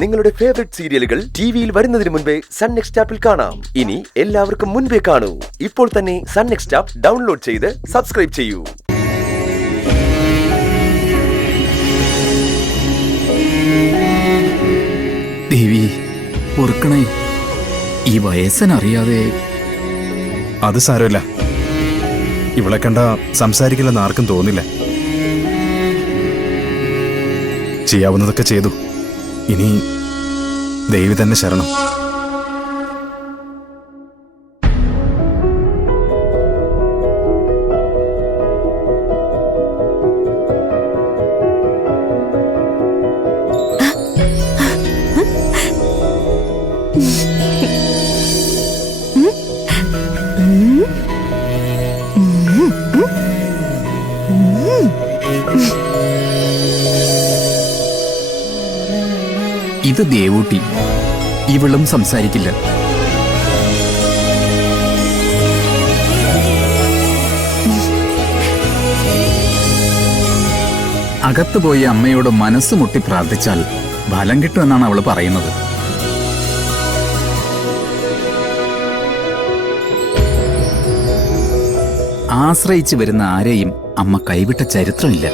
നിങ്ങളുടെ ഫേവറേറ്റ് സീരിയലുകൾ ടിവിയിൽ വരുന്നതിന് മുൻപേ സൺ നെക്സ്റ്റ് ആപ്പിൽ കാണാം. ഇനി എല്ലാവർക്കും മുൻപേ കാണൂ. ഇപ്പോൾ തന്നെ സൺ നെക്സ്റ്റ് ആപ്പ് ഡൗൺലോഡ് ചെയ്ത് സബ്സ്ക്രൈബ് ചെയ്യൂ. ദേവി പൊറുക്കണേ, ഈ വയസ്സനറിയാതെ. അത് സാരമില്ല, ഇവളെ കണ്ട സംസാരിക്കില്ലെന്ന് ആർക്കും തോന്നില്ല. ചെയ്യാവുന്നതൊക്കെ ചെയ്തു. ഇനി ദേവി തന്നെ ശരണം. ഇത് ദേവൂട്ടി, ഇവളും സംസാരിക്കില്ല. അകത്ത് പോയി അമ്മയോട് മനസ്സ് മുട്ടി പ്രാർത്ഥിച്ചാൽ ഫലം കിട്ടുമെന്നാണ് അവള് പറയുന്നത്. ആശ്രയിച്ചു വരുന്ന ആരെയും അമ്മ കൈവിട്ട ചരിത്രമില്ല.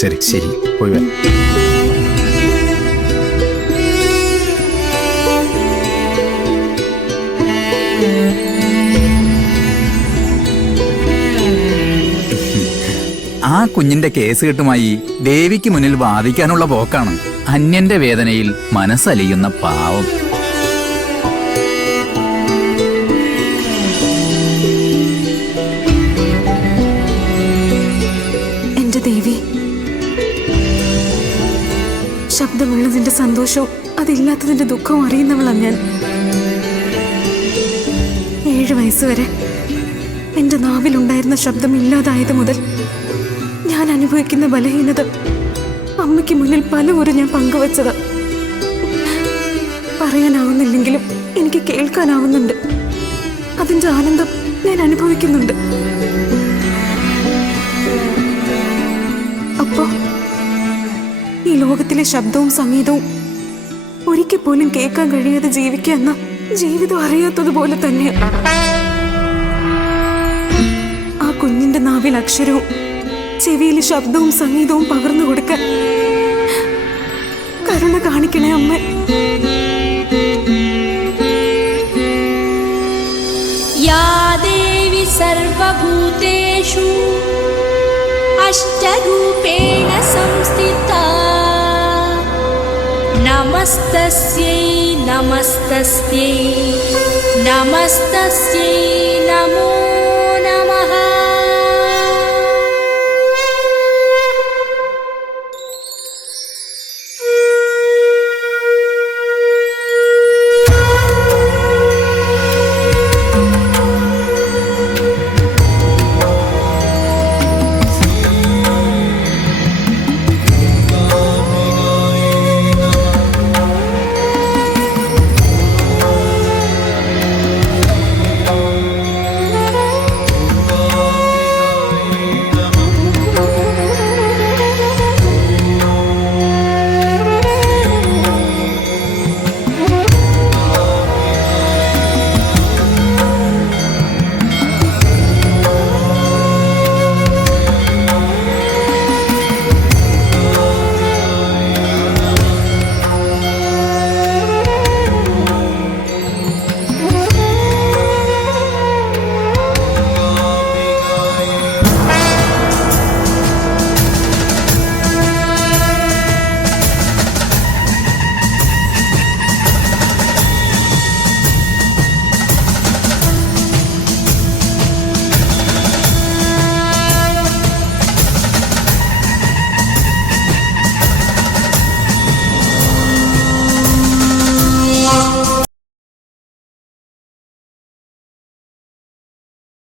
ശരി ശരി, പോയി വരാം. ആ കുഞ്ഞിന്റെ കേസ് കെട്ടുമായി ദേവിക്ക് മുന്നിൽ വാദിക്കാനുള്ള പോക്കാണ്. അന്യന്റെ വേദനയിൽ മനസ്സലിയുന്ന പാവം. എന്റെ ദേവി, ശബ്ദമുള്ളതിന്റെ സന്തോഷവും അതില്ലാത്തതിന്റെ ദുഃഖവും അറിയുന്നവളാണ് ഞാൻ. 7 വയസ്സുവരെ എന്റെ നാവിലുണ്ടായിരുന്ന ശബ്ദം ഇല്ലാതായത് മുതൽ ഞാൻ അനുഭവിക്കുന്ന ബലഹീനത അമ്മയ്ക്ക് മുന്നിൽ പലവരും ഞാൻ പങ്കുവച്ചത്. പറയാനാവുന്നില്ലെങ്കിലും എനിക്ക് കേൾക്കാനാവുന്നുണ്ട്. അതിന്റെ ആനന്ദം ഞാൻ അനുഭവിക്കുന്നുണ്ട്. അപ്പോ ഈ ലോകത്തിലെ ശബ്ദവും സംഗീതവും ഒരിക്കൽ പോലും കേൾക്കാൻ കഴിയാതെ ജീവിക്കുന്ന ജീവിതം അറിയാത്തതുപോലെ തന്നെ ആ കുഞ്ഞിന്റെ നാവിൽ അക്ഷരവും ചെവിയിൽ ശബ്ദവും സംഗീതവും പകർന്നു കൊടുക്കാൻ കരുണ കാണിക്കണേ അമ്മ. യാ ദേവി സർവഭൂതേഷു അഷ്ടരൂപേണ സംസ്ഥിതാ നമസ്തസ്യൈ നമസ്തസ്യൈ നമസ്തസ്യൈ നമോ